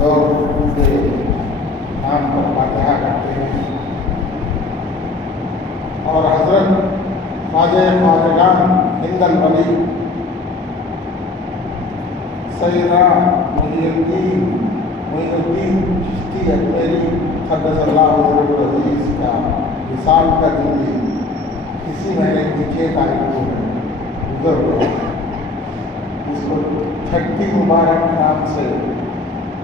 لوگ ان کے نام پر فاتحہ کرتے ہیں اور حضرت خواجہ خواجگان ہند الولی سیدنا معین الدین چشتی اجمیری قدس اللہ عزیز العزیز کا وصال کا دن بھی اسی مہینے کی 6 تاریخ کو گزر ہوا، اس کو چھٹی مبارک نام سے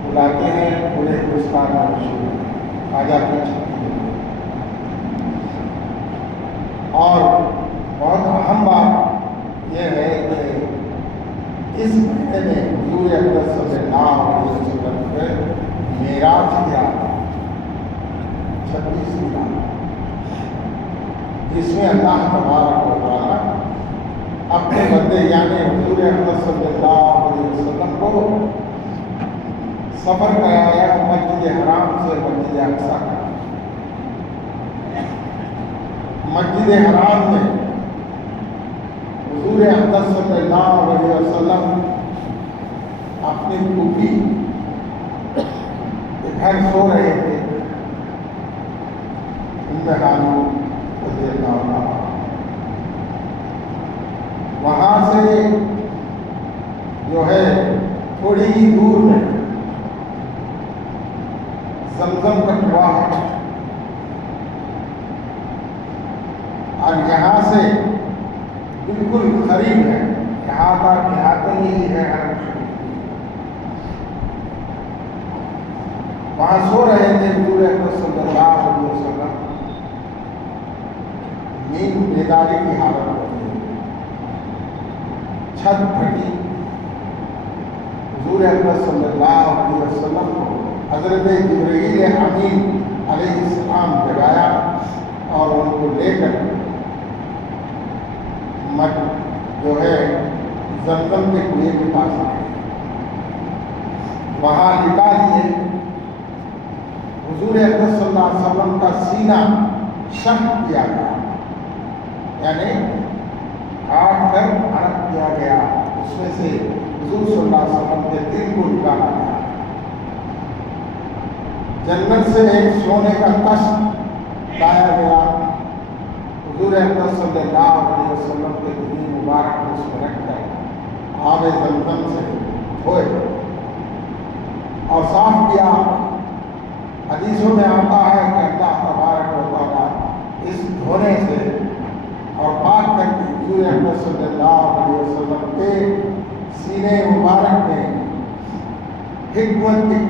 بلاتے ہیں، پورے ہندوستان میں مشہور ہے خواجہ کی چھٹی۔ اور بہت اہم بات یہ ہے کہ اس مہینے میں حضور اقدس صلی اللہ علیہ وسلم کے معراج کی رات 26ویں رات، جس میں اللہ تبارک و تعالیٰ اپنے بندے یعنی حضور اقدس صلی اللہ علیہ وسلم کو سفر کرایا مسجد حرام سے مسجد اقصیٰ کا۔ مسجد حرام میں حضور اقدس صلی اللہ علیہ وسلم اپنی پھوپھی کے گھر سو رہے تھے، ام ہانی رضی اللہ عنہ۔ وہاں سے جو ہے تھوڑی ہی دور میں زمزم کا کنواں ہے، اور یہاں سے بالکل قریب ہے، یہاں پر احاطہ ہی ہے حرم شریف۔ وہاں سو رہے تھے حضور اقدس صلی اللہ علیہ وسلم، نیند بیداری کی حالت میں تھے، چھت پھٹی، حضور اقدس صلی اللہ علیہ وسلم کو حضرت جبرائیل امین علیہ السلام جگایا اور ان کو لے کر جو ہے زمزم کے کنویں کے پاس آئے، وہاں لٹا دیے۔ حضور اقدس صلی اللہ علیہ وسلم کا سینہ شق کیا گیا، یعنی کاٹ کر عرق کیا گیا، اس میں سے حضور صلی اللہ علیہ وسلم کے دل کو نکالا گیا۔ جنت سے ایک سونے کا تخت لایا گیا، حضور اقدس صلی اللہ علیہ وسلم کے دل مبارک کو اس میں رکھ کر آب زمزم سے دھوئے اور صاف کیا۔ حدیثوں میں آتا ہے کہ اللہ تبارک و تعالیٰ اس دھونے سے اور پاک کر کے حضور اقدس صلی اللہ علیہ وسلم کے سینے مبارک میں حکمت کی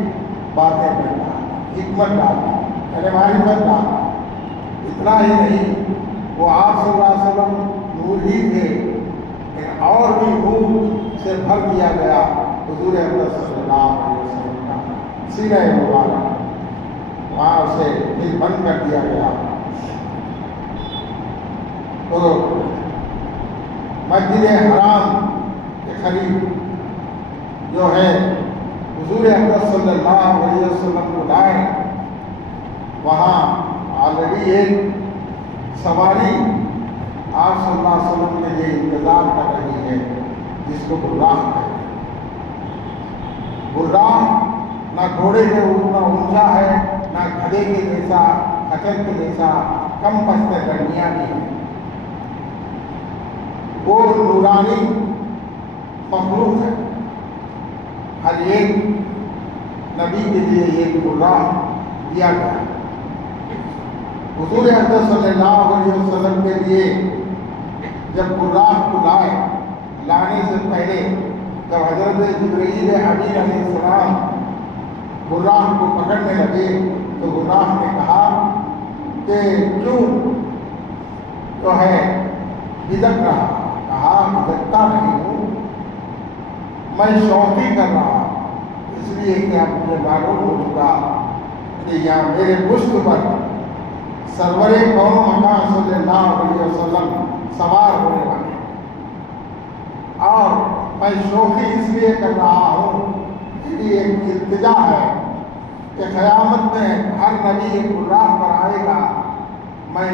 باتیں کرتا، حکمت ڈالا، یعنی معرفت ڈالا۔ اتنا ہی نہیں، وہ آپ صلی اللہ علیہ وسلم نور ہی تھے، لیکن اور بھی نور سے بھر دیا گیا حضور اقدس صلی اللہ علیہ وسلم کا سینہ مبارک، وہاں اسے دل بند کر دیا گیا۔ تو مسجد حرام کے قریب جو ہے حضور اقدس صلی اللہ علیہ وسلم کو لائے، وہاں آلریڈی ایک سواری آپ صلی اللہ علیہ وسلم کے لیے انتظار کر رہی ہے، جس کو براق کہتے ہیں۔ براق نہ گھوڑے کے اتنا اونچا ہے، نہ گدھے کے جیسا، خچر کے جیسا، کم پست درمیانی ہے۔ وہ نورانی مخلوق ہے، ہر ایک نبی کے لیے ایک براق دیا گیا۔ حضور اقدس صلی اللہ علیہ وسلم کے لیے جب براق کو لانے سے پہلے جب حضرت جبرائیل امین علیہ السلام براق کو پکڑنے لگے تو براق نے کہا کہ کیوں جو ہے بدک رہا؟ کہا بدکتا نہیں ہوں، میں شوقی کر رہا، اس لیے کہ اب مجھے معلوم ہو چکا کہ یہاں میرے پشت پر سرور کون مکان صلی اللہ علیہ وسلم سوار ہونے والے، اور میں شوقی اس لیے کر رہا ہوں، میری ایک التجا ہے کہ قیامت میں ہر نبی ایک براق پر آئے گا، میں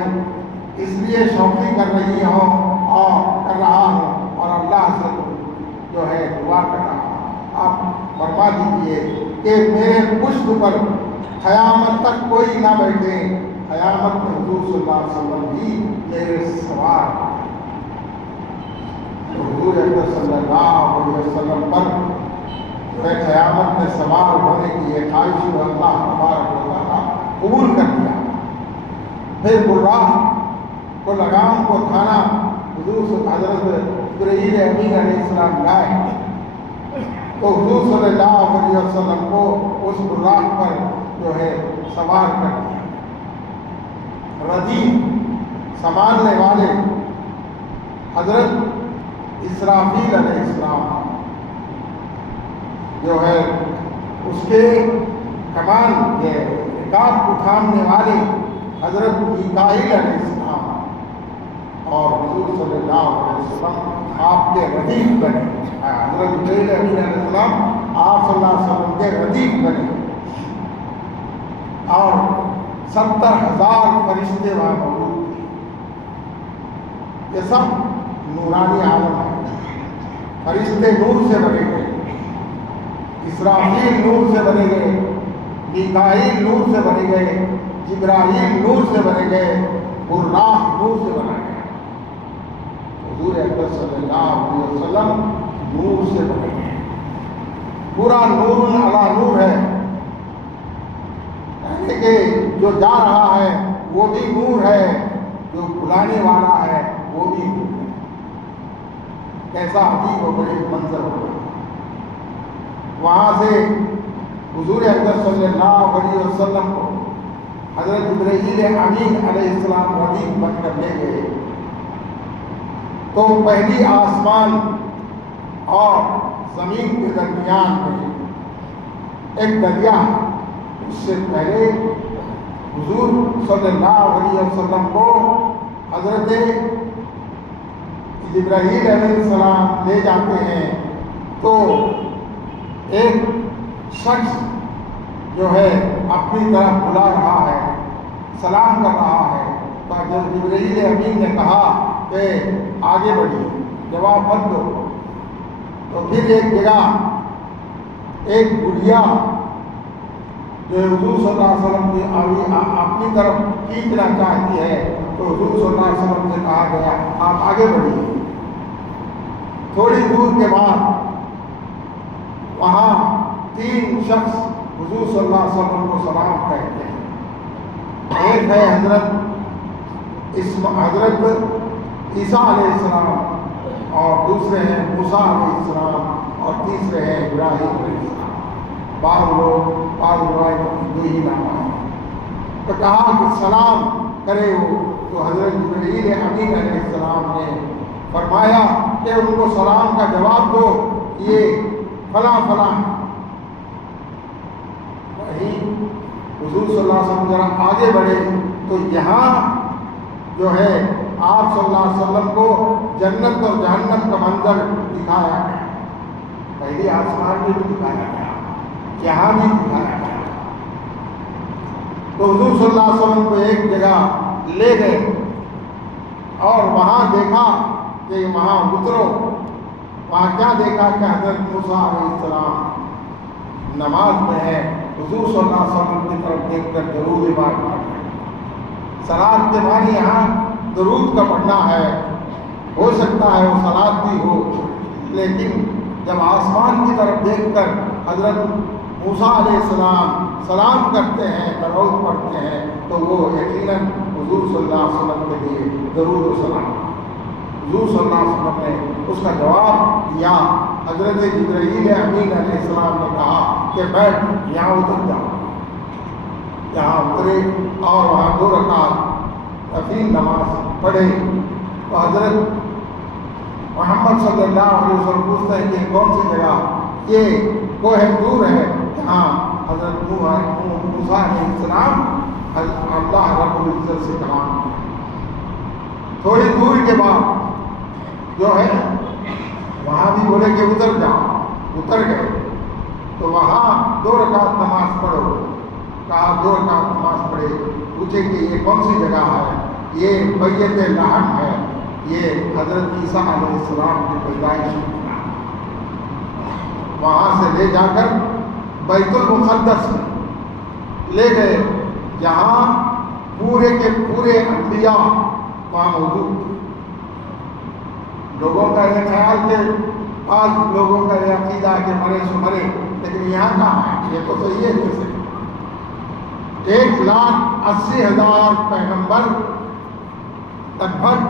اس لیے شوقی کر رہا ہوں اور اللہ سے جو ہے دعا کر رہا ہوں۔ آپ فرما دیجیے کہ میرے پشت پر قیامت تک کوئی نہ بیٹھے، قیامت میں حضور صلی اللہ علیہ وسلم بھی میرے سوار۔ حضور اکرم صلی اللہ علیہ وسلم پر قیامت میں سوار ہونے کی یہ خواہش کو اللہ تبارک و تعالیٰ قبول کر لیا۔ پھر براق کو لگام کو تھانا حضور حضرت جبرائیل امین علیہ السلام لائے تو حضور صلی اللہ علیہ وسلم کو اس براق پر جو ہے سوار کر دیا۔ ردیف سنبھالنے والے حضرت اسرافیل علیہ السلام جو ہے اس کے کمان کے رکاب کو تھامنے والے حضرت میکائیل علیہ السلام اور حضور صلی اللہ علیہ وسلم آپ کے ردیف بنے۔ حضرت جبرائیل امین علیہ السلام آپ صلی اللہ علیہ وسلم کے ردیف بنے اور 70,000 فرشتے وہاں موجود تھے۔ یہ سب نورانی عالم ہے، فرشتے نور سے بنے گئے، اسرافیل نور سے بنے گئے، میکائیل نور سے بنے گئے، جبرائیل نور سے بنے گئے، براق نور سے بنا گیا۔ حضور اکرم صلی اللہ علیہ وسلم نور سے بنے گئے، پورا نور علی نور ہے، یعنی کہ جو جا رہا ہے وہ بھی نور ہے، جو بلانے والا ہے وہ بھی نور ہے۔ کیسا عجیب و غریب منظر ہوگا۔ وہاں سے حضور اکرم صلی اللہ علیہ وسلم کو حضرت جبرائیل امین علیہ السلام ردیف بن کر لے گئے تو پہلی آسمان اور زمین کے درمیان میں ایک دریا، اس سے پہلے حضور صلی اللہ علیہ وسلم کو حضرت جبرائیل علیہ السلام لے جاتے ہیں تو ایک شخص جو ہے اپنی طرف بلا رہا ہے، سلام کر رہا ہے، تو جب جبرائیل امین نے کہا کہ آگے بڑھیے، جواب مت دو، تو پھر ایک جگہ ایک بڑھیا جو حضور صلی اللہ علیہ وسلم کی اپنی طرف کھینچنا چاہتی ہے تو حضور صلی اللہ علیہ وسلم سے کہا گیا آپ آگے بڑھیے۔ تھوڑی دور کے بعد وہاں 3 شخص حضور صلی اللہ علیہ وسلم کو سلام کہتے ہیں۔ ایک ہے حضرت عیسیٰ علیہ السلام، اور دوسرے ہیں موسیٰ علیہ السلام، اور تیسرے ہیں ابراہیم علیہ السلام۔ بعض روایت یہی نام ہے۔ تو کہا کہ سلام کرے ہو، تو حضرت جبرائیل امین علیہ السلام نے فرمایا کہ ان کو سلام کا جواب دو، یہ فلاں فلاں۔ وہی حضور صلی اللہ علیہ وسلم ذرا آگے بڑھے تو یہاں جو ہے آپ صلی اللہ علیہ وسلم کو جنت اور جہنم کا منظر دکھایا گیا، پہلی آسمان میں بھی دکھایا گیا، یہاں بھی دکھایا گیا۔ تو حضور صلی اللہ علیہ وسلم کو ایک جگہ لے گئے اور وہاں دیکھا کہ وہاں اترو۔ وہاں کیا دیکھا کہ حضرت موسیٰ علیہ السلام نماز میں ہے، حضور صلی اللہ علیہ وسلم کی طرف دیکھ کر درود پاک پڑھ رہے ہیں۔ صلاۃ کے معنی یہاں درود کا پڑھنا ہے، ہو سکتا ہے وہ صلاۃ بھی ہو، لیکن جب آسمان کی طرف دیکھ کر حضرت موسیٰ علیہ السلام سلام کرتے ہیں، درود پڑھتے ہیں، تو وہ یقیناً حضور صلی اللہ علیہ وسلم کے لیے درود و سلام۔ حضور صلی اللہ علیہ وسلم نے اس کا جواب دیا۔ حضرت جبرائیل امین علیہ السلام نے کہا کہ بیٹھ، یہاں اتر جاؤ۔ یہاں اترے اور وہاں 2 رکعت نفل نماز پڑھے تو حضرت محمد صلی اللہ علیہ وسلم پوچھتے ہیں کہ کون سی جگہ؟ یہ کوہ طور ہے، جہاں حضرت موسیٰ علیہ السلام اللہ رب العزت سے کلام کیا۔ تھوڑی دور کے بعد جو ہے وہاں بھی بولے کہ اتر جاؤ، اتر گئے تو وہاں 2 رکعت نماز پڑھو۔ کہا 2 رکعت نماز پڑھے، پوچھے کہ یہ کون سی جگہ ہے؟ یہ بیت لحم ہے، یہ حضرت عیسیٰ علیہ السلام کی پیدائش۔ وہاں سے لے جا کر بیت المقدس میں لے گئے، جہاں پورے کے پورے انبیاء وہاں موجود تھے۔ لوگوں کا یہ خیال کہ آج لوگوں کا یہ عقیدہ کہ مرے سو مرے، لیکن یہاں کہاں ہے؟ یہ تو صحیح ہے جیسے 1,80,000 پیغمبر، لگ بھگ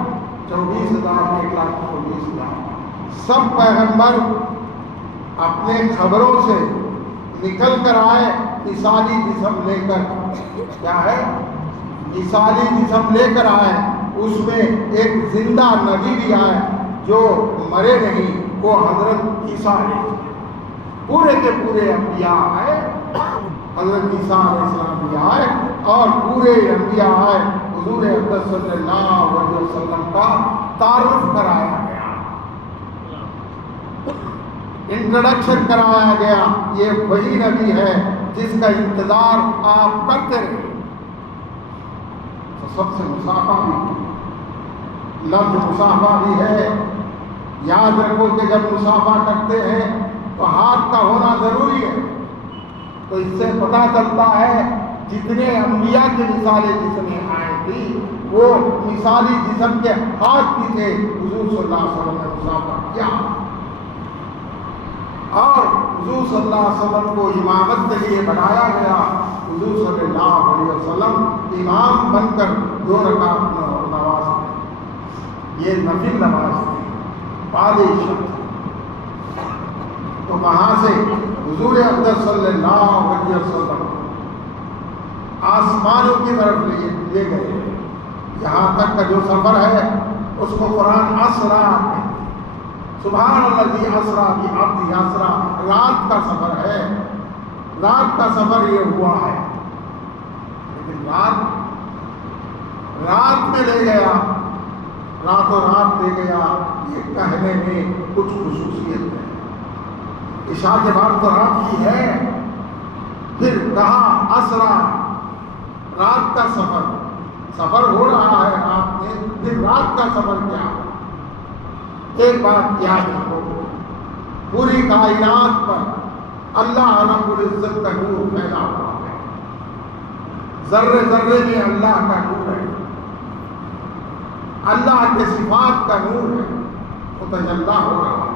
24,000 سب پیغمبر اپنے خبروں سے نکل کر آئے مثالی جسم لے کر۔ کیا ہے؟ مثالی جسم لے کر آئے، اس میں ایک زندہ نبی بھی آئے جو مرے نہیں، وہ حضرت عیسیٰ علیہ السلام۔ پورے کے پورے انبیاء آئے، حضرت عیسیٰ علیہ السلام بھی آئے، اور پورے انبیاء آئے، حضور اقدس صلی اللہ علیہ وسلم کا تعارف کرایا گیا، انٹروڈکشن کرایا گیا۔ یہ وہی نبی ہے جس کا انتظار آپ کرتے رہے۔ تو سب سے مصافحہ بھی، لفظ مصافحہ بھی ہے۔ یاد رکھو کہ جب مصافحہ کرتے ہیں تو ہاتھ کا ہونا ضروری ہے۔ تو اس سے پتہ چلتا ہے جتنے انبیاء کی مثالیں جسمیں آئی تھی، وہ مثالی جسم کے ہاتھ بھی تھے۔ حضور صلی اللہ علیہ وسلم نے مصافحہ کیا، اور حضور صلی اللہ علیہ وسلم کو امامت کے لیے بنایا گیا۔ حضور صلی اللہ علیہ وسلم امام بن کر 2 رکعت نماز پڑھی۔ یہ نفل نماز تھی، پادی شب۔ تو وہاں سے حضور اقدس صلی اللہ علیہ وسلم آسمانوں کی طرف لے گئے۔ یہاں تک کا جو سفر ہے اس کو قرآن اسرا، سبحان الذی اسرا بعبدہ اسرا، رات کا سفر ہے، رات کا سفر یہ ہوا ہے۔ لیکن رات میں لے گیا، راتوں رات لے گیا، یہ کہنے میں کچھ خصوصیت ہے۔ عشاء کے بعد تو رات کی ہے، پھر کہا اسرا، رات کا سفر ہو رہا ہے رات میں، پھر رات کا سفر کیا ہے؟ ایک بات یاد رکھو، پوری کائنات پر اللہ رب العزت کا نور پھیلا ہوا ہے، ذرے ذرے میں اللہ کا نور ہے، اللہ کے صفات کا نور ہے، متجلی ہو رہا ہے۔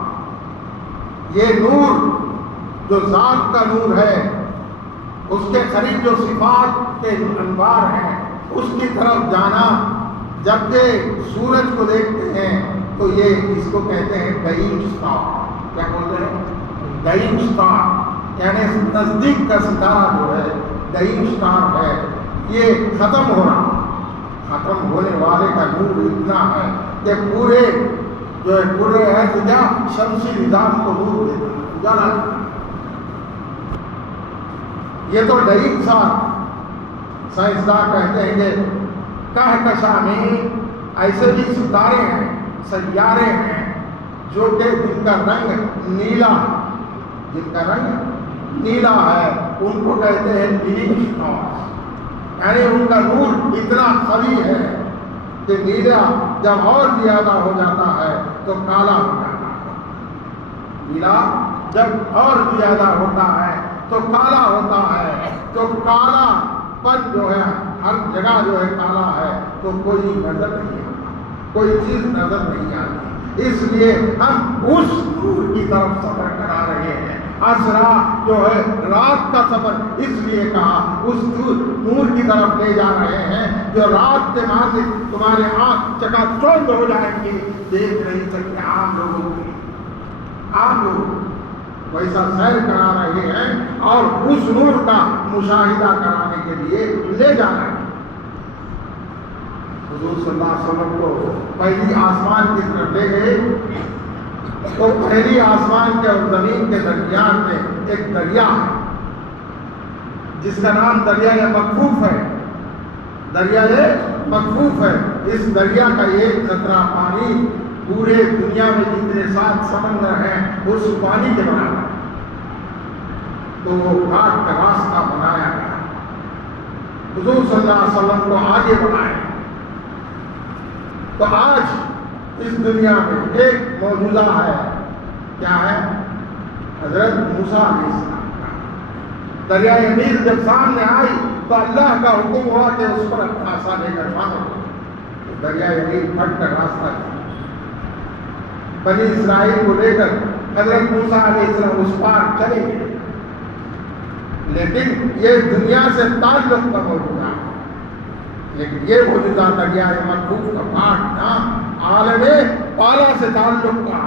یہ نور جو ذات کا نور ہے، اس کے قریب جو صفات کے انوار ہیں، اس کی طرف جانا۔ جبکہ سورج کو دیکھتے ہیں تو یہ اس کو کہتے ہیں ڈائم اسٹار۔ کیا بولتے ہیں؟ ڈائم اسٹار، یعنی نزدیک کا ستارہ جو ہے ڈائم اسٹار ہے، یہ ختم ہو رہا، ختم ہونے والے کا نور اتنا ہے کہ پورے جو ہے پورے ہے دنیا شمسی نظام کو نور دیتا ہے، جانا۔ یہ تو ڈائم اسٹار، سائنسداں کہتے ہیں کہ کہکشاں ایسے بھی ستارے ہیں، سیارے ہیں جو کہ جن کا رنگ نیلا ہے، جن کا رنگ نیلا ہے، ان کو کہتے ہیں ڈیم اسٹارز۔ یعنی ان کا نور اتنا قوی ہے کہ نیلا جب اور زیادہ ہو جاتا ہے تو کالا ہو جاتا ہے، نیلا جب اور زیادہ ہوتا ہے تو کالا ہوتا ہے۔ تو کالا پن جو ہے ہر جگہ جو ہے کالا ہے، تو کوئی نظر نہیں آتا، کوئی چیز نظر نہیں آتی۔ اس لیے ہم اس نور کی طرف سفر کرا رہے ہیں۔ اسرا جو ہے رات کا سفر، اس لیے کہا اس نور کی طرف لے جا رہے ہیں جو رات کے معنی تمہارے آنکھ چکا چوند ہو جائیں گی، دیکھ نہیں سکتے عام لوگوں کی، عام لوگ ویسا سیر کرا رہے ہیں اور اس نور کا مشاہدہ کرانے کے لیے لے جا رہے ہیں۔ حضور صلی اللہ علیہ وسلم کو پہلی آسمان کی طرف لے گئے، تو پہلی آسمان کے اور زمین کے درمیان میں ایک دریا ہے جس کا نام دریائے مکفوف ہے، دریائے مکفوف ہے۔ اس دریا کا ایک قطرہ پانی پورے دنیا میں جتنے 7 سمندر ہیں اس پانی کے برابر ہے۔ تو وہ گھاٹ کا راستہ بنایا گیا، حضور صلی اللہ علیہ وسلم کو آگے بڑھایا۔ تو آج اس دنیا میں ایک موجودہ ہے، کیا ہے؟ حضرت موسیٰ علیہ السلام کا دریائے نیل جب سامنے آئی تو اللہ کا حکم ہوا کہ اس پر اپنا عصا لے کر مارو، تو دریائے نیل پھٹ کر راستہ دیا۔ بنی اسرائیل کو لے کر حضرت موسیٰ علیہ السلام اس پار چلے گئے، لیکن یہ دنیا سے تعلق کا موجودہ، لیکن یہ موجودہ دریائے مکھوف کا پاٹ نہ عالم بالا سے تعلق کا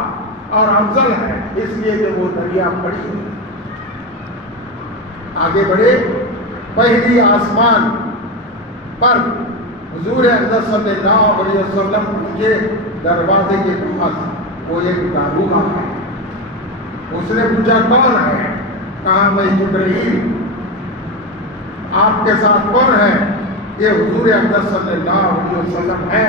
اور افضل ہے، اس لیے کہ وہ دریا بڑی ہے۔ آگے بڑھے، پہلی آسمان پر حضور اقدس صلی اللہ علیہ وسلم کے دروازے کے پاس وہ ایک داروغہ ہے۔ اس نے پوچھا کون ہے؟ کہا میں جبرائیل۔ آپ کے ساتھ کون ہے؟ یہ حضور اقدس صلی اللہ علیہ وسلم ہے۔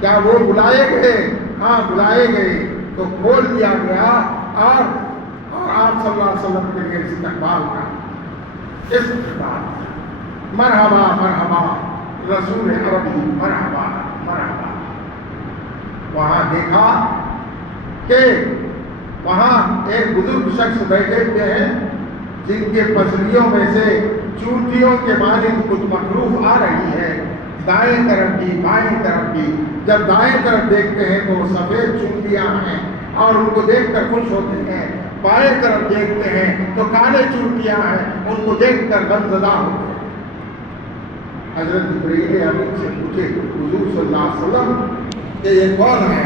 کیا وہ بلائے گئے؟ ہاں بلائے گئے۔ تو کھول دیا گیا اور آپ صلی اللہ علیہ وسلم کے لیے استقبال کا اس بات، مرحبا مرحبا رسول عربی، مرحبا مرحبا۔ وہاں دیکھا کہ وہاں ایک بزرگ شخص بیٹھے ہوئے ہیں جن کے پسلیوں میں سے چونٹیوں کے مانند کچھ مخلوق آ رہی ہے، دائیں طرف بھی بائیں طرف بھی۔ جب دائیں طرف دیکھتے ہیں تو وہ سفید چونٹیاں ہیں اور ان کو دیکھ کر خوش ہوتے ہیں، بائیں طرف دیکھتے ہیں تو کالے چونٹیاں ہیں، ان کو دیکھ کر غمزدہ ہوتے ہیں۔ حضرت جبرائیل امین سے پوچھے حضور صلی اللہ علیہ وسلم کہ یہ کون ہے؟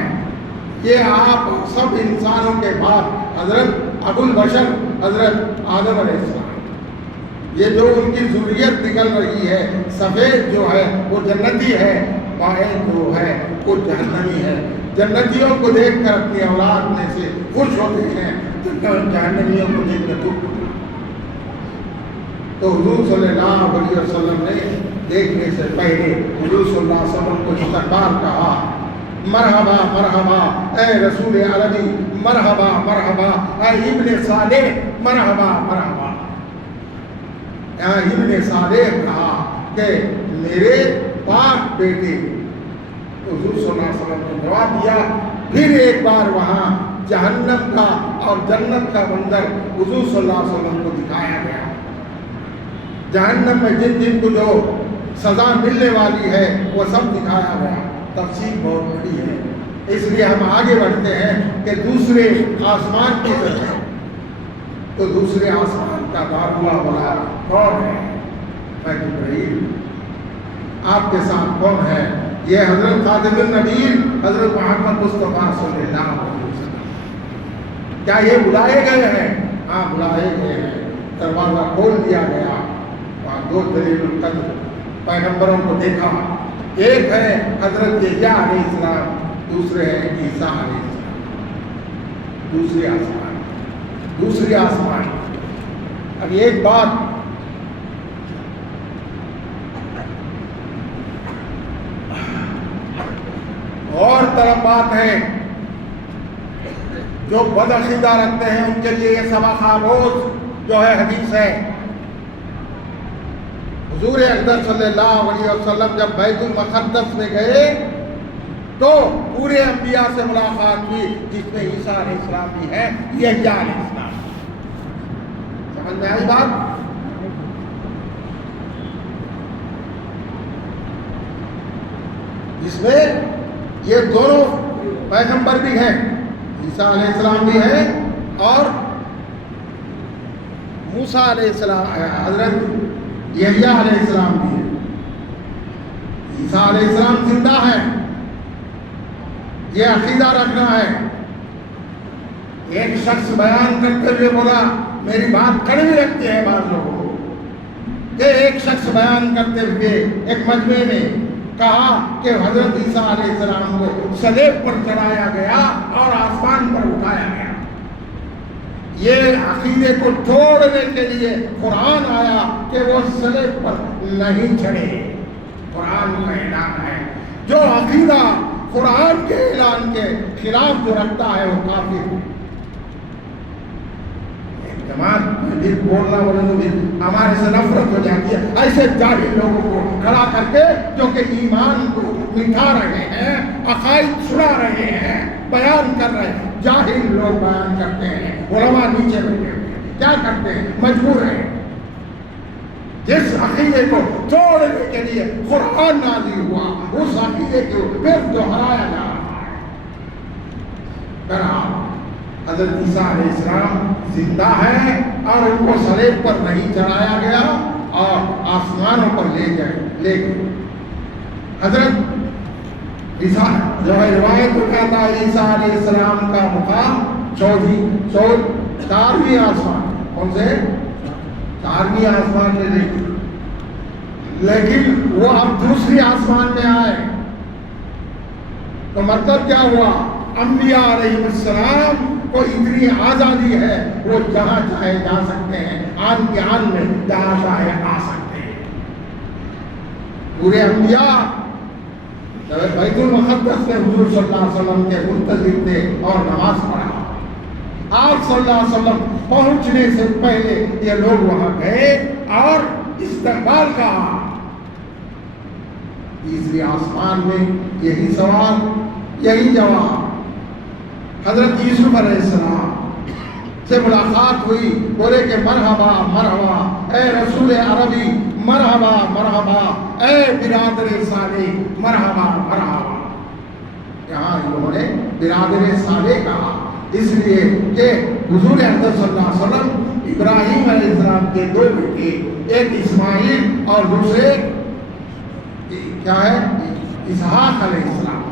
یہ آپ سب انسانوں کے بعد حضرت ابو البشر حضرت آدم علیہ السلام، یہ جو ان کی ذریت نکل رہی ہے، سفید جو ہے وہ جنتی ہے، بائیں جو ہے وہ جہنمی ہے۔ جنتیوں کو دیکھ کر اپنی اولاد میں سے خوش ہوتے ہیں، جہنمیوں کو دیکھ کر دکھ ہوتے ہیں۔ تو حضور صلی اللہ علیہ وسلم نے دیکھنے سے پہلے حضور صلی اللہ علیہ وسلم کو استقبال کہا، مرحبا مرحبا اے رسول عربی، مرحبا مرحبا اے ابن صالح، مرحبا مرحبا۔ ابن صالح کہا کہ میرے پاک بیٹے۔ تو حضور صلی اللہ علیہ وسلم نے جواب دیا۔ پھر ایک بار وہاں جہنم کا اور جنت کا منظر حضور صلی اللہ علیہ وسلم کو دکھایا گیا۔ جہنم میں جن جن کو جو سزا ملنے والی ہے وہ سب دکھایا گیا۔ تفصیل بہت بڑی ہے، اس لیے ہم آگے بڑھتے ہیں کہ دوسرے آسمان کی طرف۔ تو دوسرے آسمان کا داروغہ بولا کون ہے؟ میں جبرائیل۔ آپ کے ساتھ کون ہے؟ یہ حضرت خاتم النبیین حضرت محمد مصطفیٰ صلی اللہ علیہ وسلم۔ کیا یہ بلائے گئے ہیں؟ ہاں بلائے گئے ہیں۔ دروازہ کھول دیا گیا، وہاں دو دلیل القدر پیغمبروں کو دیکھا، ایک ہے حضرت یحییٰ علیہ السلام، دوسرے ہیں عیسیٰ علیہ السلام۔ دوسری آسمان۔ اب ایک بات اور طرف بات ہے، جو بدعقیدہ رکھتے ہیں ان کے لیے یہ سبق آموز جو ہے حدیث ہے۔ حضور اقدس صلی اللہ علیہ وسلم جب بیت المقدس میں گئے تو پورے انبیاء سے ملاقات ہوئی، جس میں عیسیٰ علیہ السلام بھی ہے، یحییٰ علیہ السلام۔ سمجھ میں آئی بات؟ جس میں یہ دونوں پیغمبر بھی ہیں، عیسیٰ علیہ السلام بھی ہیں اور موسیٰ علیہ السلام، حضرت یحییٰ علیہ السلام بھی ہیں۔ عیسیٰ علیہ السلام زندہ ہے، یہ عقیدہ رکھنا ہے۔ ایک شخص بیان کرتے ہوئے بولا، میری بات کڑوی لگتی ہے بعض لوگوں کو، کہ ایک شخص بیان کرتے ہوئے ایک مجمع میں کہا کہ حضرت عیسیٰ علیہ السلام کو صلیب پر چڑھایا گیا اور آسمان پر اٹھایا گیا۔ یہ عقیدے کو توڑنے کے لیے قرآن آیا کہ وہ صلیب پر نہیں چڑھے۔ قرآن کا اعلان ہے، جو عقیدہ قرآن کے اعلان کے خلاف جو رکھتا ہے وہ کافر ہے۔ جماعت پھر بولنا بولے تو پھر ہمارے سے نفرت ہو جاتی ہے، ایسے جاہل لوگوں کو کھڑا کر کے جو کہ ایمان کو مٹھا رہے ہیں، عقائد چھڑا رہے ہیں، بیان کر رہے ہیں، جاہل لوگ بیان کرتے ہیں، علماء نیچے بیٹھے ہوئے ہیں، کیا کرتے ہیں؟ مجبور ہیں۔ جس عقیدے کو توڑنے کے لیے قرآن نازل ہوا، اس عقیدے کو پھر دہرایا جا رہا ہے۔ بہرحال حضرت عیسیٰ علیہ السلام زندہ ہے اور ان کو صلیب پر نہیں چڑھایا گیا اور آسمانوں پر لے گئے۔ حضرت عیسیٰ جو ہے روایت کو کہتا ہے عیسیٰ علیہ السلام کا مقام 4ویں آسمان، کون سے 4ویں آسمان میں دیکھی، لیکن وہ اب دوسری آسمان میں آئے تو مطلب کیا ہوا؟ انبیاء علیہ السلام کو اتنی آزادی ہے، وہ جہاں چاہے جا سکتے ہیں، آن کے آن میں جہاں چاہے آ سکتے ہیں۔ پورے انبیاء بیت المقدس میں حضور صلی اللہ علیہ وسلم کے منتظر تھے اور نماز پڑھا۔ آپ صلی اللہ علیہ وسلم پہنچنے سے پہلے یہ لوگ وہاں گئے اور استقبال کہا۔ تیسری آسمان میں یہی سوال، یہی جواب۔ حضرت یوسف علیہ السلام سے ملاقات ہوئی، بولے کہ مرحبا مرحبا اے رسول عربی، مرحبا مرحبا اے برادر صالح، مرحبا مرحبا۔ یہاں انہوں نے برادر صالح کہا اس لیے کہ حضور اکرم صلی اللہ علیہ وسلم ابراہیم علیہ السلام کے 2 بیٹے، ایک اسماعیل اور دوسرے کیا ہے اسحاق علیہ السلام۔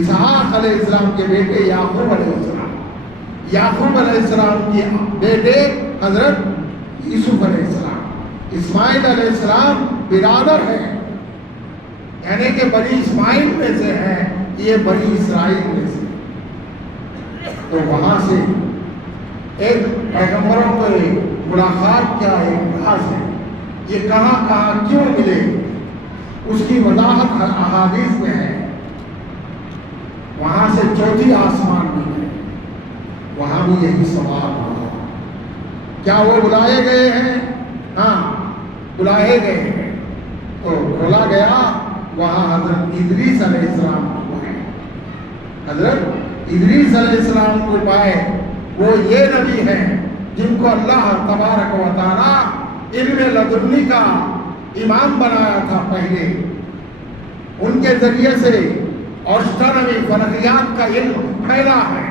اسحاق علیہ السلام کے بیٹے یعقوب علیہ السلام، یعقوب علیہ السلام کے بیٹے حضرت یوسف علیہ السلام، اسماعیل علیہ السلام برادر ہیں، یعنی کہ بنی اسماعیل میں سے ہیں، یہ بنی اسرائیل میں سے۔ تو وہاں سے ایک پیغمبروں کو ملاقات کیا ایک راز ہے، یہ کہاں کہاں کیوں ملے اس کی وضاحت احادیث میں ہے۔ وہاں سے 4تھی آسمان میں گئے، وہاں بھی یہی سوال ہوا، کیا وہ بلائے گئے ہیں؟ ہاں بلائے گئے ہیں۔ تو کھولا گیا، وہاں حضرت ادریس علیہ السلام کو پائے۔ حضرت ادریس علیہ السلام کو پائے، وہ یہ نبی ہیں جن کو اللہ تبارک و تعالی علم لدنی کا امام بنایا تھا پہلے، ان کے ذریعے سے اسٹرانومی فلکیات کا علم پھیلا ہے۔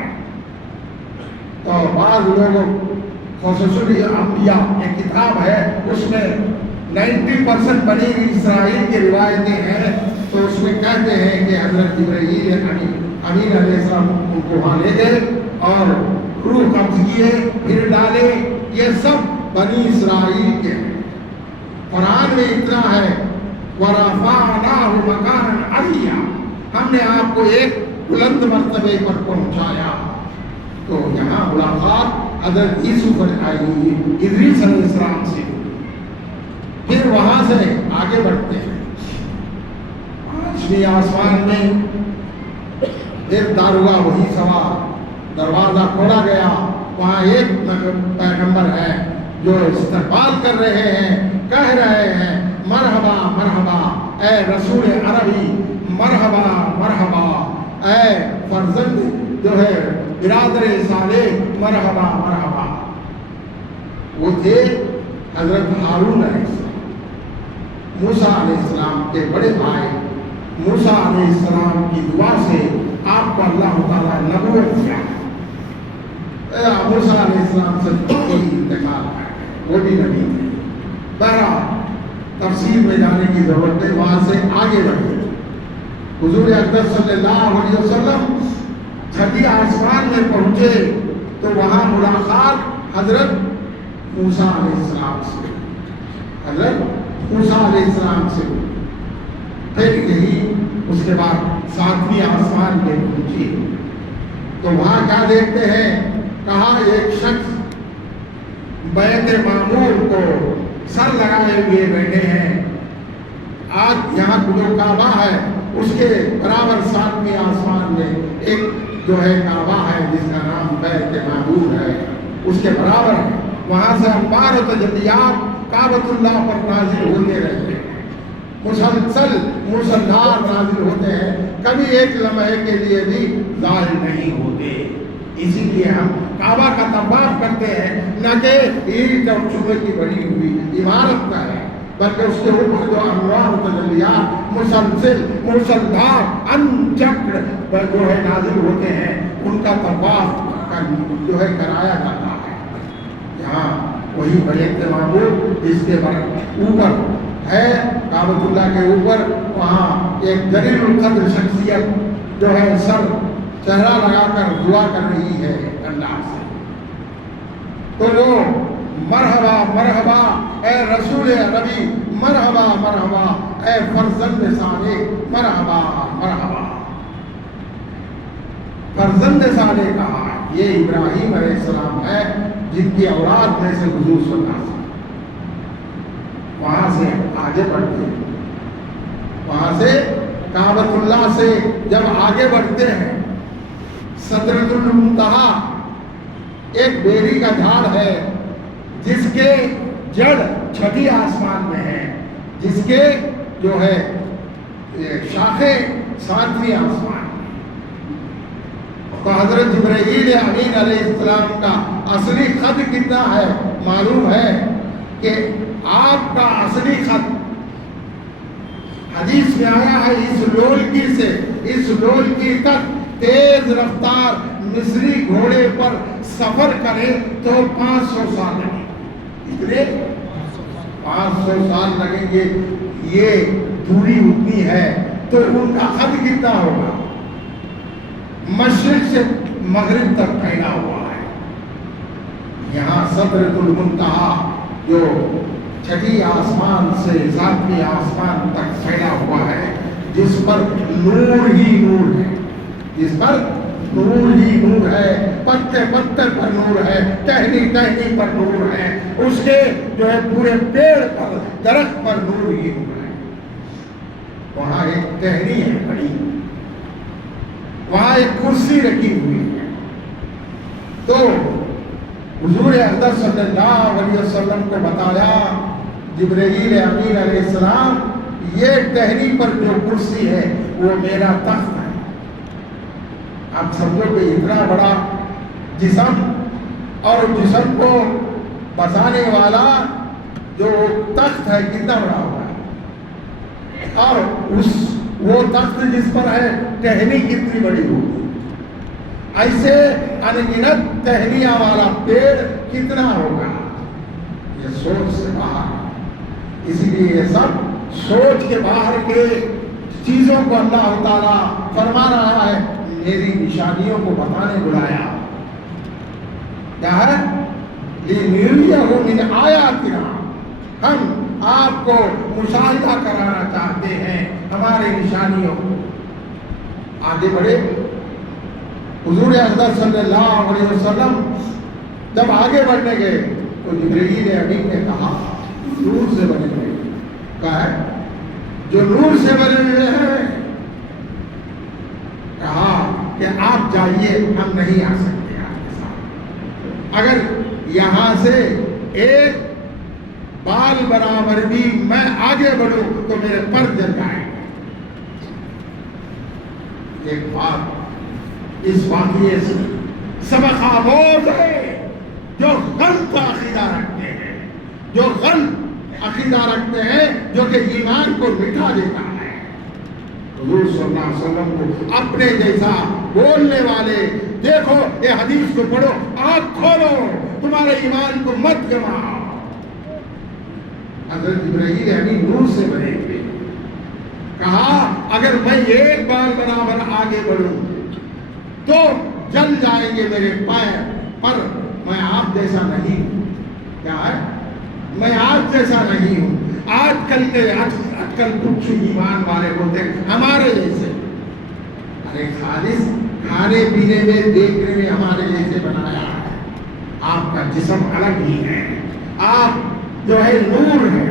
تو بعض لوگوں خصوصی انبیاء ایک کتاب ہے، اس میں 90% بنی اسرائیل کی روایتیں ہیں، تو اس میں کہتے ہیں کہ حضرت جبرائیل امین علیہ السلام ان کو وہاں لے گئے اور روح قبض کیے، پھر ڈالے، یہ سب بنی اسرائیل کے ہیں۔ قرآن میں اتنا ہے وَرَفَعْنَاهُ مَكَانًا عَلِيًّا، ہم نے آپ کو ایک بلند مرتبے پر پہنچایا۔ تو یہاں ملاقات حضرت یوسف ادریس علیہ السلام سے، پھر وہاں سے آگے بڑھتے ہیں 5ویں آسمان میں، پھر داروغہ وہی سوال، دروازہ کھولا گیا، وہاں ایک پیغمبر ہے جو استقبال کر رہے ہیں، کہہ رہے ہیں مرحبا مرحبا اے رسول عربی، مرحبا مرحبا اے فرزند جو ہے برادر صالح، مرحبا مرحبا۔ وہ تھے حضرت ہارون علیہ السلام، موسیٰ علیہ السلام کے بڑے بھائی۔ موسیٰ علیہ السلام کی دعا سے آپ کو اللہ تعالیٰ نبوت دیا، موسیٰ علیہ السلام سے کوئی انتقال ہے، وہ بھی نبی تھے۔ بہرحال تفصیل میں جانے کی ضرورت ہے، وہاں سے آگے بڑھے۔ حضور اکرم صلی اللہ علیہ وسلم 6ٹھی آسمان میں پہنچے تو وہاں ملاقات حضرت موسیٰ علیہ السلام سے، حضرت موسیٰ علیہ السلام سے، پھر یہی اس کے بعد 7ویں آسمان میں پہنچی تو وہاں کیا دیکھتے ہیں؟ کہا ایک شخص بیت معمور کو سر لگائے ہوئے بیٹھے ہیں۔ آج یہاں جو کعبہ ہے اس کے برابر 7ویں آسمان میں ایک جو ہے کعبہ ہے جس کا نام بیت معمور ہے، اس کے برابر ہے۔ وہاں سے انوار و تجلیات کعبۃ اللہ پر نازل ہوتے رہتے ہیں۔ مسلسل موسلدھار نازل ہوتے ہیں، کبھی ایک لمحے کے لیے بھی ظاہر نہیں ہوتے۔ اسی لیے ہم کعبہ کا طواف کرتے ہیں، نہ کہ اینٹ اور چوبے کی بنی ہوئی عمارت کا ہے، بلکہ اس کے اوپر جو انوار و تجلیات مسلسل موسلدھار انچکر جو ہے نازل ہوتے ہیں، ان کا طواف جو ہے کرایا جاتا ہے۔ یہاں وہی بیت معمور جس کے اوپر ہے کعبۃ اللہ کے اوپر، وہاں ایک جلیل القدر شخصیت جو ہے سر چہرہ لگا کر دعا کر رہی ہے اللہ سے، تو وہ مرحبا مرحبا اے رسول عربی، مرحبا مرحبا اے فرزند صالح، مرحبا مرحبا۔ فرزند صالح کہا، یہ ابراہیم علیہ السلام ہے جن کی اولاد میں سے حضور صلی اللہ علیہ وسلم۔ وہاں سے آگے بڑھتے ہیں، وہاں سے کعبۃ اللہ سے جب آگے بڑھتے ہیں، سدرۃ المنتہا ایک بیری کا جھاڑ ہے جس کے جڑ چھٹی آسمان میں ہے، جس کے جو ہے شاخیں ساتویں آسمان میں۔ تو حضرت جبرائیل امین علیہ السلام کا اصلی خط کتنا ہے معلوم ہے کہ آپ کا اصلی خط حدیث میں آیا ہے، اس لولکی سے اس لولکی تک تیز رفتار مصری گھوڑے پر سفر کرے تو 500 سال لگیں گے۔ اتنے 500 سال لگیں گے، یہ دوری اتنی ہے تو ان کا خط کتنا ہوگا؟ مشرق سے مغرب تک پھیلا ہوا ہے۔ یہاں سدرۃ المنتہا جو چھٹی آسمان سے ساتویں آسمان تک پھیلا ہوا ہے، جس پر نور ہی نور ہے، جس پر نور ہی نور ہے، پتے پتے پر نور ہے، ٹہنی ٹہنی پر نور ہے، اس کے جو ہے پورے پیڑ پر درخت پر نور ہی نور ہے۔ وہاں ایک ٹہنی ہے بڑی، وہاں ایک کرسی رکھی ہوئی ہے، تو حضور اقدس صلی اللہ علیہ وسلم کو بتایا جبرائیل امین علیہ السلام، یہ ٹہنی پر جو کرسی ہے وہ میرا تخت ہے۔ آپ سمجھو کہ اتنا بڑا جسم اور جسم کو بسانے والا جو تخت ہے کتنا بڑا ہوگا، اور وہ تخت جس پر ہے ٹہنی کتنی بڑی ہوگی، ایسے انگنت ٹہنیاں والا پیڑ کتنا ہوگا، یہ سوچ سے باہر۔ اسی لیے یہ سب سوچ کے باہر کے چیزوں کو اللہ تعالیٰ فرما رہا ہے، میری نشانیوں کو بتانے بلایا۔ کیا ہے؟ لِنُرِيَهُ مِنْ آیَاتِنَا، ہم آپ کو مشاہدہ کرانا چاہتے ہیں ہمارے نشانیوں کو۔ آگے بڑھے، حضور اقدس صلی اللہ علیہ وسلم جب آگے بڑھنے گئے تو جبرائیل امین نے کہا نور سے بنے ہوئے، کہا ہے جو نور سے بنے ہوئے ہیں، کہا کہ آپ جائیے، ہم نہیں آ سکتے آپ کے ساتھ، اگر یہاں سے ایک بال برابر بھی میں آگے بڑھوں تو میرے پر جل جائیں گے۔ ایک بات اس واقعے سے سبق آموز ہے، جو غلط عقیدہ رکھتے ہیں، جو غلط عقیدہ رکھتے ہیں، جو کہ ایمان کو مٹا دیتا ہے۔ حضور صلی اللہ علیہ وسلم کو اپنے جیسا بولنے والے، دیکھو یہ حدیث کو پڑھو، آنکھ کھولو، تمہارے ایمان کو مت گواؤ۔ حضرت جبرائیل امین نور سے بنے ہوئے، کہا اگر میں ایک بال برابر آگے بڑھوں تو جل جائیں گے میرے پیر، پر میں آپ جیسا نہیں ہوں۔ کیا ہے؟ میں آپ جیسا نہیں ہوں۔ آج کل کچھ ایمان والے بولتے ہیں ہمارے جیسے، ارے خالص کھانے پینے میں دیکھنے میں ہمارے جیسے بنایا ہے، آپ کا جسم الگ ہی ہے، آپ جو ہے نور ہے۔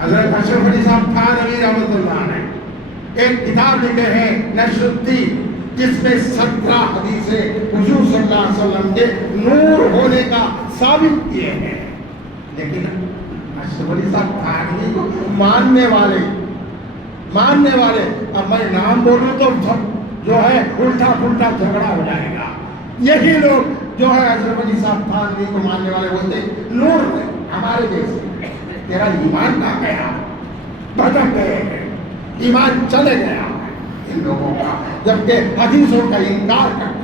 حضرت اشرف علی صاحب تھانوی رحمۃ اللہ نے ایک کتاب لکھے ہیں نشر الدین، جس میں 17 حدیثیں حضور صلی اللہ علیہ وسلم کے نور ہونے کا ثابت کیے ہیں، لیکن اشرف علی صاحب تھانوی کو ماننے والے اب میں نام بولوں تو جو ہے الٹا پلٹا جھگڑا ہو جائے گا. یہی لوگ جو ہے اشرف علی صاحب تھانوی کو ماننے والے بولتے نور میں ہمارے جیسے تیرا ایمان نہ گیا, بھٹک گئے, ایمان چلے گیا ان لوگوں کا, جبکہ حدیثوں کا انکار کرتے ہیں.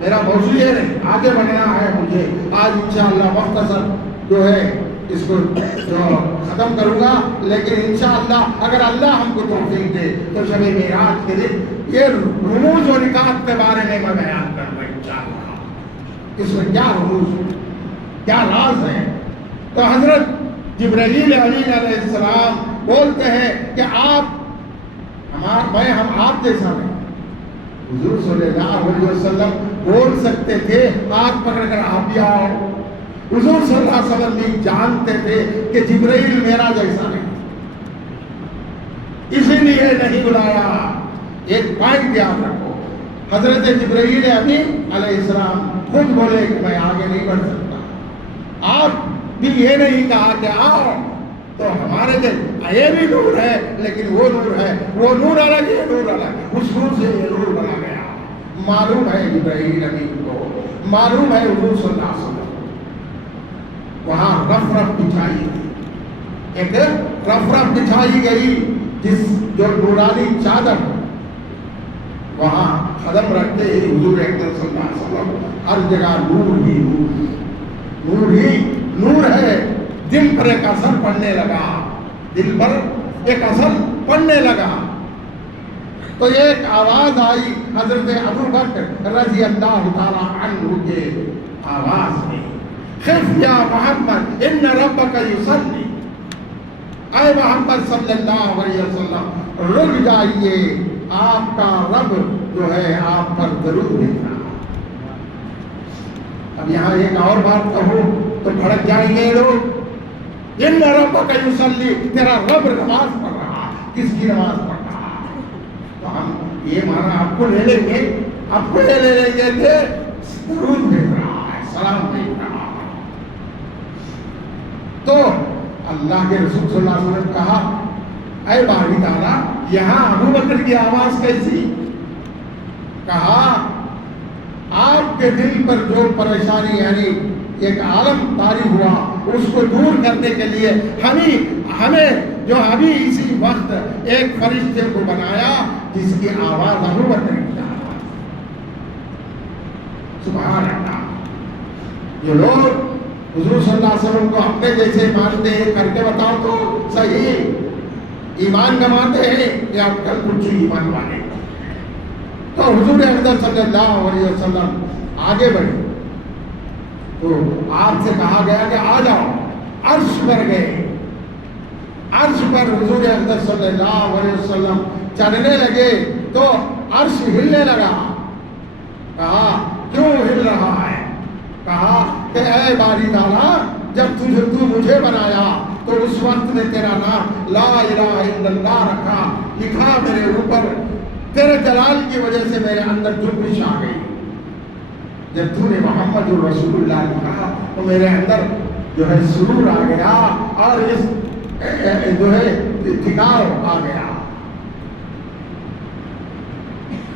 میرا موضوع یہ نہیں, آگے بڑھنا ہے مجھے. آج انشاءاللہ مختصر جو ہے اس کو جو ختم کروں گا, لیکن انشاءاللہ اگر اللہ ہم کو توفیق دے تو شب معراج کے دن یہ رموز و نکات کے بارے میں بیان کروں گا انشاءاللہ. اس میں کیا رموز, کیا راز ہے. تو حضرت جبرائیل امین علیہ السلام بولتے ہیں کہ ہم آپ جیسا نہیں. حضور صلی اللہ علیہ وسلم بول سکتے تھے ہاتھ پکڑ کر آپ بھی آؤ. حضور صلی اللہ علیہ وسلم بھی جانتے تھے کہ جبرائیل میرا جیسا نہیں, اسی لیے نہیں بلایا. ایک پوائنٹ یاد رکھو, حضرت جبرائیل امین علیہ السلام خود بولے کہ میں آگے نہیں بڑھ سکتا. آپ بھی یہ نہیں کہا کہ آؤ, تو ہمارے دل یہ بھی نور ہے لیکن وہ نور ہے, وہ نور الگ, یہ نور الگ, اس نور سے یہ نور بنا گیا. معلوم ہے جبرائیل امین کو, معلوم ہے حضور صلی اللہ علیہ وسلم. وہاں رف بچھائی گئی, ایک رف بچھائی گئی جس جو نورانی چادر, وہاں قدم رکھتے ہی حضور اکرم صلی اللہ علیہ وسلم ہر جگہ نور ہی نور ہے. دل پر ایک اثر پڑنے لگا, تو ایک آواز آئی حضرت ابوبکر رضی اللہ تعالی عنہ کے آواز میں, خف یا محمد ان ربک یصلی. اے محمد صلی اللہ علیہ وسلم رک جائیے, آپ کا رب جو ہے آپ پر ضرور دیکھ رہا. اب یہاں ایک اور بات کہوں تو بھڑک جائیں گے لوگ. ان ربک یصلی, تیرا رب نماز پڑھ رہا, کس کی نماز پڑھ رہا؟ تو ہم یہ مانا آپ کو لے لیں گے کہ درود بھیج رہا ہے, سلام بھیج رہا ہے. تو اللہ کے رسول صلی اللہ علیہ وسلم کہا اے باری تعالیٰ یہاں ابوبکر کی آواز کیسی؟ کہا آپ کے دل پر جو پریشانی یعنی ایک عالم طاری ہوا, اس کو دور کرنے کے لیے ہمیں جو ابھی اسی وقت ایک فرشتے کو بنایا جس کی آواز ابوبکر کی آواز. سبحان اللہ. جو لوگ حضور صلی اللہ علیہ وسلم کو اپنے جیسے مانتے ہیں, کر کے بتاؤ تو صحیح, ایمان گماتے ہیں یا کل کچھ ایمان والے. تو حضور اکرم صلی اللہ علیہ وسلم آگے بڑھے تو آپ سے کہا گیا کہ آ جاؤ. عرش پر گئے, عرش پر حضور اکرم صلی اللہ علیہ وسلم چڑھنے لگے تو عرش ہلنے لگا. کہا کیوں ہل رہا ہے؟ کہا کہ اے باری تعالیٰ جب تو مجھے بنایا تو اس وقت نے تیرا نام لا الہ الا اللہ رکھا, لکھا میرے اوپر. تیرے جلال کی وجہ سے میرے اندر جنبش آ گئی. جب تو نے محمد رسول اللہ لکھا تو میرے اندر جو ہے سرور آ گیا اور اس جو ہے ٹھکاؤ آ گیا.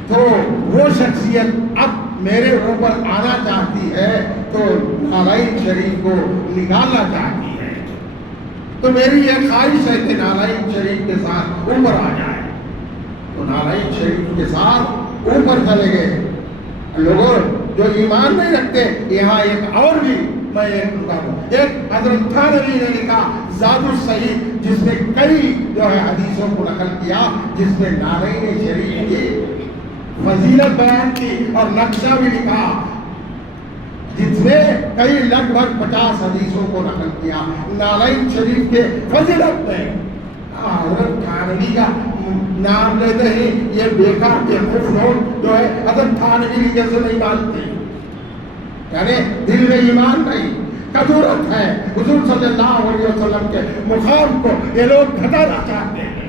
تو وہ شخصیت اب میرے اوپر آنا چاہتی ہے تو نالائن شریف کو نکالنا چاہتی ہے. تو میری یہ خواہش ہے کہ نالائن شریف کے ساتھ اوپر آ جائے. تو نالائن شریف کے ساتھ اوپر چلے گئے. لوگوں جو ایمان نہیں رکھتے, یہاں ایک اور بھی میں ایک حضرت تھانوی نے لکھا زاد الصحیح, جس میں کئی جو ہے حدیثوں کو نقل کیا, جس میں نالائن شریف کی فضیلت بیان کی اور نقشہ بھی لکھا, جس میں کئی لگ بھگ 50 حدیثوں کو نقل کیا نالائن شریف کے فضیلت میں. حضرت تھانوی کا نام لیتے ہی یہ بیکار کے خوف لوگ جو ہے حضرت تھانوی کی جیسے نہیں مانتے, یعنی دل میں ایمان نہیں, کدورت ہے. حضور صلی اللہ علیہ وسلم کے مقام کو یہ لوگ گھٹانا چاہتے ہیں.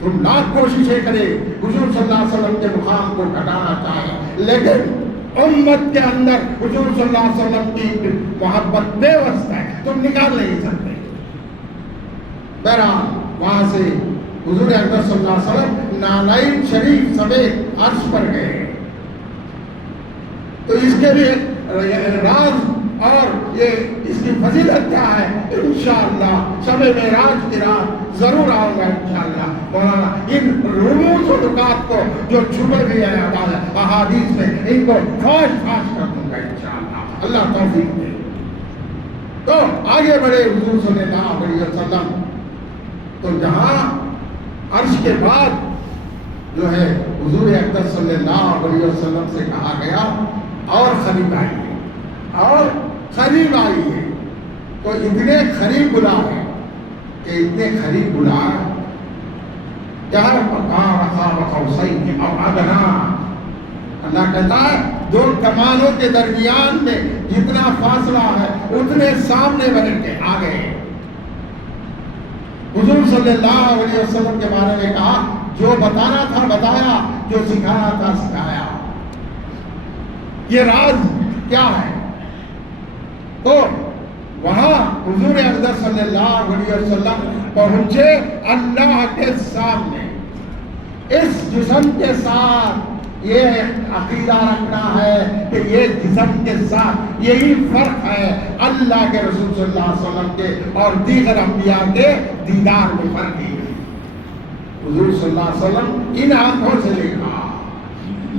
تم لاکھ کوششیں کرے حضور صلی اللہ علیہ وسلم کے مقام کو گھٹانا چاہے, لیکن امت کے اندر حضور صلی اللہ علیہ وسلم کی محبت بے واسطہ ہے، تم نکال نہیں سکتے۔ بہرحال وہاں سے حضور اکرم صلی اللہ علیہ وسلم نالائن شریف سمیت عرش پر گئے۔ تو اس کے لیے راز اور یہ اس کی فضیلت کیا ہے، انشاءاللہ شب معراج کی رات ضرور آؤں گا انشاءاللہ۔ مولانا ان رموز و نکات کو جو چھپے بھی ہیں احادیث میں، ان کو فاش کر دوں گا انشاءاللہ، اللہ توفیق دے۔ تو آگے بڑھے حضور صلی اللہ علیہ وسلم، تو جہاں عرش کے بعد جو ہے حضور اکرم صلی اللہ علیہ وسلم سے کہا گیا اور قریب آئی ہے، اور قریب آئی ہے، تو اتنے قریب بلا ہے کہ اتنے قریب بلا ہے کیا قوسین او ادنی۔ اللہ کہتا ہے دو کمانوں کے درمیان میں جتنا فاصلہ ہے اتنے سامنے بن کے آ گئے۔ حضور صلی اللہ علیہ وسلم کے بارے میں کہا جو بتانا تھا بتایا، جو سکھانا تھا سکھایا۔ یہ راز کیا ہے؟ تو وہاں حضور اکرم صلی اللہ علیہ وسلم پہنچے اللہ کے سامنے۔ اس جسم کے ساتھ یہ عقیدہ رکھنا ہے کہ یہ جسم کے ساتھ یہی فرق ہے اللہ کے رسول صلی اللہ علیہ وسلم کے اور دیگر انبیاء کے دیدار میں فرق ہی ہے۔ حضور صلی اللہ علیہ وسلم ان آنکھوں سے دیکھا،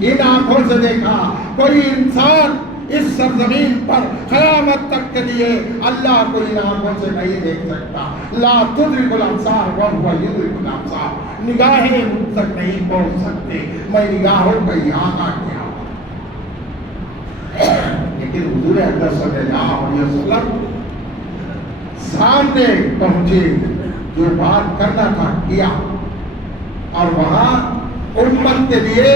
ان آنکھوں سے دیکھا۔ کوئی انسان اس سرزمین پر قیامت تک کے لیے اللہ کو ان آنکھوں سے نہیں دیکھ سکتا۔ لا تدرک الابصار وهو یدرک الابصار، نگاہیں مجھ تک نہیں پہنچ سکتے، میں نگاہوں کا یہاں آ گیا۔ لیکن حضور اکرم صلی اللہ علیہ وسلم سامنے پہنچے، جو بات کرنا تھا کیا، اور وہاں امت کے لیے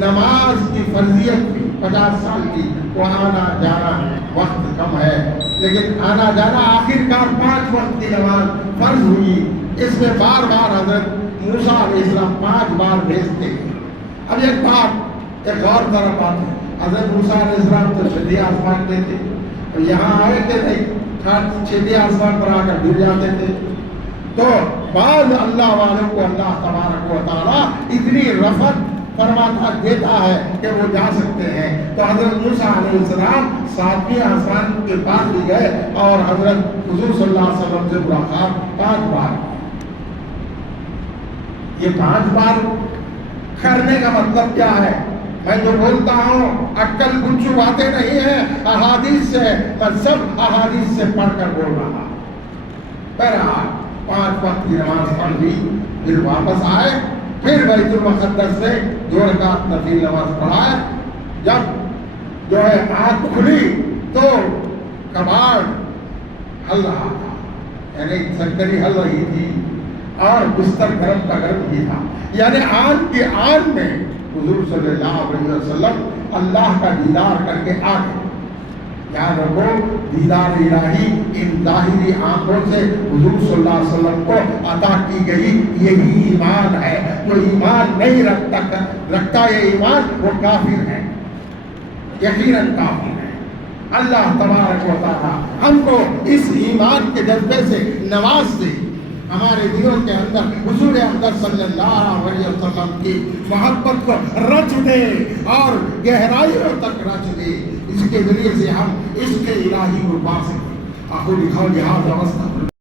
نماز کی فرضیت تھی 50 سال کی، وہ آنا جانا وقت کم ہے، لیکن آنا جانا آخرکار 5 وقت کی نماز فرض ہوئی۔ اس میں بار بار حضرت موسیٰ علیہ السلام 5 بار بھیجتے ہیں۔ اب ایک بات، ایک غور طرف بات ہے، حضرت موسیٰ علیہ السلام تو چھٹے آسمان پہ تھے، یہاں آئے کہ نہیں، چھٹے آسمان پر آ کر گر جاتے تھے۔ تو بعض اللہ والوں کو اللہ تبارک و تعالیٰ اتنی رفعت فرماتا دیتا ہے کہ وہ جا سکتے ہیں۔ تو حضرت موسیٰ علیہ السلام 7ویں آسمان کے پاس بھی گئے اور حضرت حضور صلی اللہ علیہ وسلم سے ملاقات 5 بار۔ یہ 5 بار کرنے کا مطلب کیا ہے؟ میں جو بولتا ہوں عقل بچو باتیں نہیں ہیں، احادیث سے، میں سب احادیث سے پڑھ کر بول رہا۔ بہرحال 5 وقت کی نماز پڑھ لی، پھر واپس آئے، پھر بیت المقدس سے 2 رکعت نفل نماز پڑھائے۔ جب جو ہے آنکھ کھلی تو کباڑ ہل رہا تھا، یعنی سرکری ہل رہی تھی اور بستر گرم کا گرم ہی تھا، یعنی آن کی آن میں حضور صلی اللہ علیہ وسلم اللہ کا دیدار کر کے آ گئے۔ یاد رکھو دیدار الہی ان ظاہری آنکھوں سے حضور صلی اللہ علیہ وسلم کو عطا کی گئی، یہی ایمان ہے۔ جو ایمان نہیں رکھتا یہ ایمان، وہ کافر ہے، یقیناً کافر ہے۔ اللہ تبارک و تعالیٰ ہم کو اس ایمان کے جذبے سے نواز دے، ہمارے دلوں کے اندر حضور اکرم صلی اللہ علیہ وسلم کی محبت کو رچ دے اور گہرائیوں تک رچ دے، اس کے ذریعے سے ہم اس کے الہی کو پا سکیں۔ اقول قولی ھذا واستغفر